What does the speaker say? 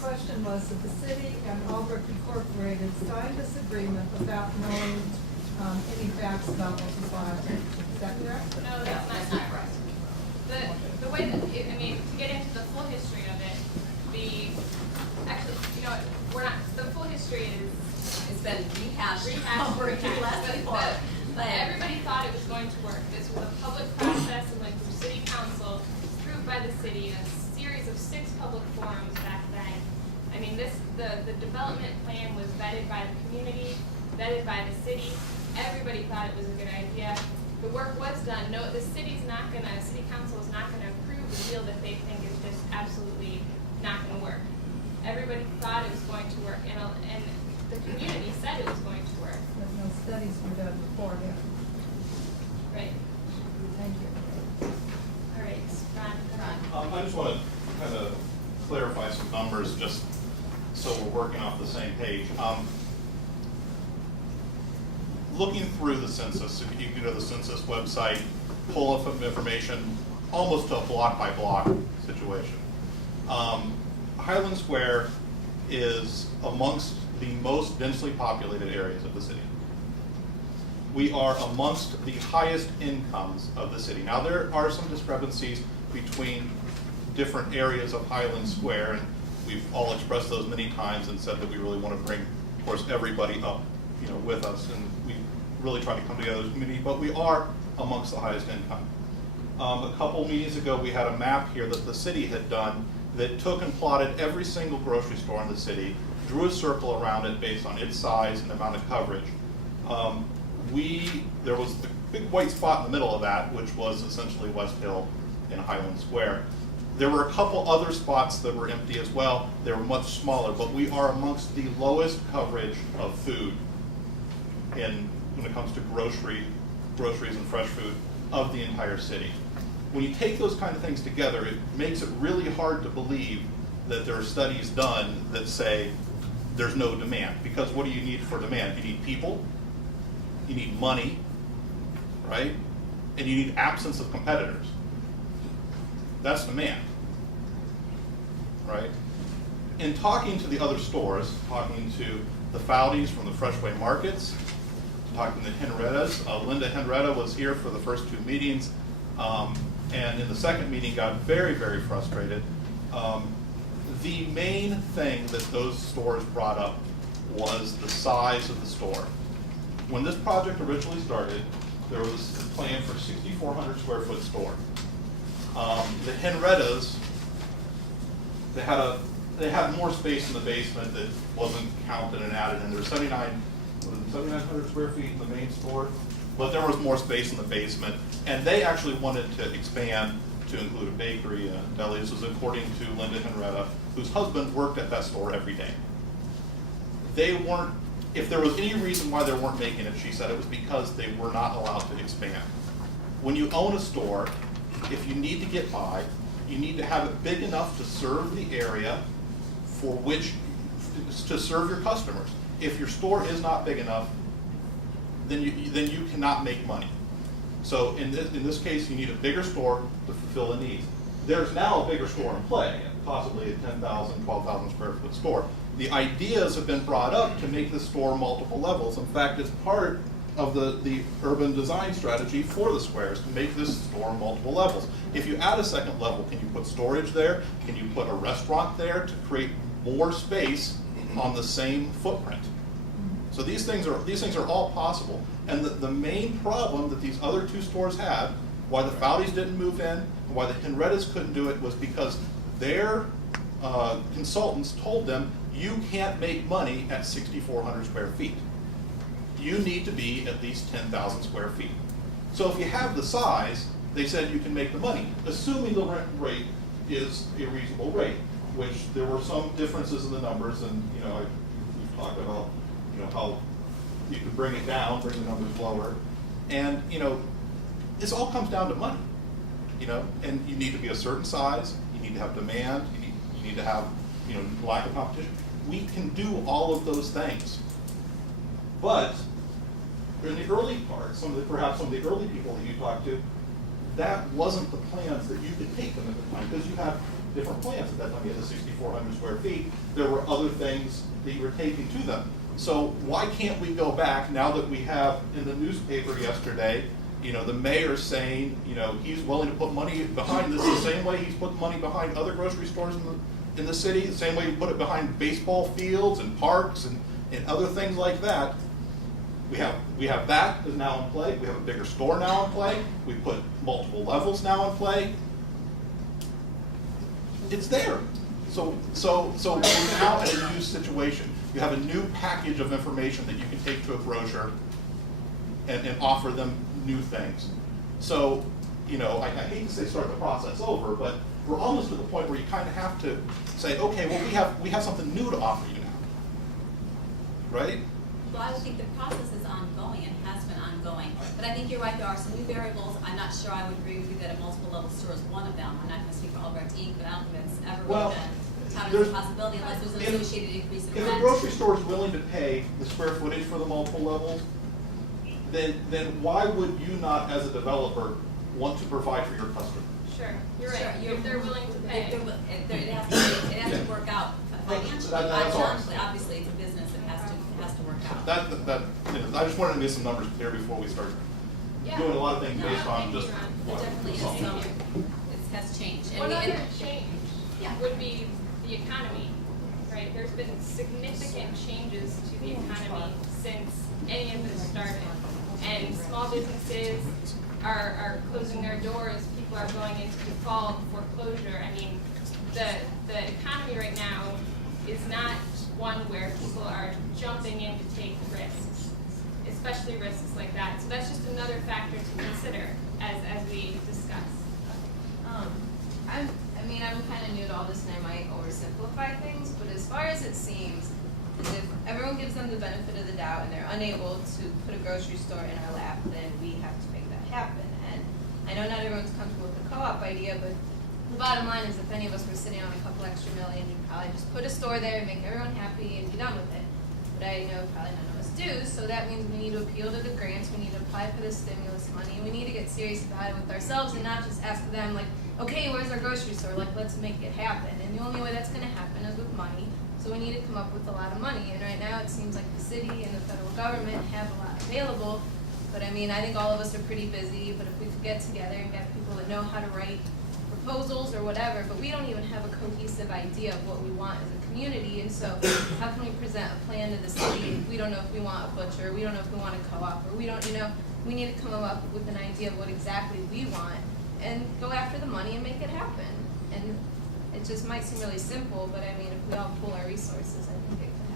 question was that the city and Albrecht Incorporated signed this agreement without knowing any facts about what was violated. Is that correct? No, that's not correct. The way that, I mean, to get into the full history of it, the full history is, It's been rehashed rehashed. but Everybody thought it was going to work. This was a public process and went through city council, approved by the city, a series of 6 public forums back then. I mean, the development plan was vetted by the community, vetted by the city. Everybody thought it was a good idea. The work was done. No, the city council is not gonna approve a deal that they think is just absolutely not gonna work. Everybody thought it was going to work, and the community said it was going to work. But no studies were done beforehand. Right. Thank you. All right, Ron. I just want to kind of clarify some numbers just so we're working off the same page. Looking through the census, if you can go to the census website, pull up some information, almost to a block by block situation. Highland Square is amongst the most densely populated areas of the city. We are amongst the highest incomes of the city. Now there are some discrepancies between different areas of Highland Square, and we've all expressed those many times and said that we really want to bring, of course, everybody up, with us, and we really try to come together as a community, but we are amongst the highest income. A couple meetings ago, we had a map here that the city had done that took and plotted every single grocery store in the city, drew a circle around it based on its size and amount of coverage. There was the big white spot in the middle of that, which was essentially West Hill in Highland Square. There were a couple other spots that were empty as well. They were much smaller, but we are amongst the lowest coverage of food when it comes to groceries and fresh food of the entire city. When you take those kind of things together, it makes it really hard to believe that there are studies done that say there's no demand. Because what do you need for demand? You need people, you need money, right? And you need absence of competitors. That's demand, right? In talking to the other stores, talking to the Fowdies from the Freshway Markets, talking to Henrettas, Linda Henretta was here for the first 2 meetings, and in the second meeting got very, very frustrated. The main thing that those stores brought up was the size of the store. When this project originally started, there was a plan for a 6,400 square foot store. The Henrettas, they had more space in the basement that wasn't counted and added, and there was 7,900 square feet in the main store, but there was more space in the basement, and they actually wanted to expand to include a bakery and a deli. This was according to Linda Henretta, whose husband worked at that store every day. If there was any reason why they weren't making it, she said it was because they were not allowed to expand. When you own a store, if you need to get by, you need to have it big enough to serve the area to serve your customers. If your store is not big enough, then you cannot make money. So in this case, you need a bigger store to fulfill a need. There's now a bigger store in play, possibly a 10,000, 12,000 square foot store. The ideas have been brought up to make the store multiple levels. In fact, it's part of the urban design strategy for the squares to make this store multiple levels. If you add a second level, can you put storage there? Can you put a restaurant there to create more space on the same footprint? So these things are all possible. And the main problem that these other 2 stores had, why the Fowdies didn't move in, and why the Henrettas couldn't do it, was because their consultants told them, you can't make money at 6,400 square feet. You need to be at least 10,000 square feet. So if you have the size, they said you can make the money, assuming the rent rate is a reasonable rate, which there were some differences in the numbers, and we've talked about how you could bring it down, bring the numbers lower, and this all comes down to money, and you need to be a certain size, you need to have demand, you need to have lack of competition. We can do all of those things, but in the early part, perhaps some of the early people that you talked to, that wasn't the plans that you could take them at the time, because you had different plans. At that time, you had the 6,400 square feet. There were other things that you were taking to them. So why can't we go back now that we have in the newspaper yesterday, you know, the mayor saying, you know, he's willing to put money behind this the same way he's put money behind other grocery stores in the city, the same way he put it behind baseball fields and parks and other things like that. We have that is now in play. We have a bigger store now in play. We put multiple levels now in play. It's there. So we're now in a new situation. You have a new package of information that you can take to a grocer and offer them new things. So, you know, I hate to say start the process over, but we're almost to the point where you kind of have to say, okay, well, we have something new to offer you now, right? Well, I would think the process is ongoing and has been ongoing. But I think you're right, there are some new variables. I'm not sure I would agree with you that a multiple level store is one of them. I'm not going to speak for Albrecht Inc, but I don't think it's ever really been touted as a possibility unless there's an associated increase in rent. If a grocery store is willing to pay the square footage for the multiple levels, then why would you not, as a developer, want to provide for your customer? Sure, you're right. Sure, If they're willing to pay. It has to work out financially. That's all. Obviously, it's a business. It has to work out. That you know, I just wanted to get some numbers clear before we start doing a lot of things based on just. It definitely is it has changed. One other change Yeah. would be the economy, right? There's been significant changes to the economy since any of this started. And small businesses are closing their doors, people are going into default, foreclosure. I mean, the economy right now is not one where people are jumping in to take risks, especially risks like that. So that's just another factor to consider as we discuss. I'm kind of new to all this and I might oversimplify things, but as far as it seems, is if everyone gives them the benefit of the doubt and they're unable to put a grocery store in our lap, then we have to make that happen. And I know not everyone's comfortable with the co-op idea, but the bottom line is if any of us were sitting on a couple extra million, you'd probably just put a store there, make everyone happy, and be done with it. But I know probably none of us do, so that means we need to appeal to the grants, we need to apply for the stimulus money, we need to get serious about it with ourselves and not just ask them like, okay, where's our grocery store? Like, let's make it happen. And the only way that's going to happen is with money. So we need to come up with a lot of money. And right now it seems like the city and the federal government have a lot available. But I mean, I think all of us are pretty busy. But if we could get together and get people that know how to write proposals or whatever, but we don't even have a cohesive idea of what we want as a community. And so how can we present a plan to the city if we don't know if we want a butcher, we don't know if we want a co-op, or we don't, we need to come up with an idea of what exactly we want and go after the money and make it happen. And it just might seem really simple, but I mean, if we all pool our resources, I think it could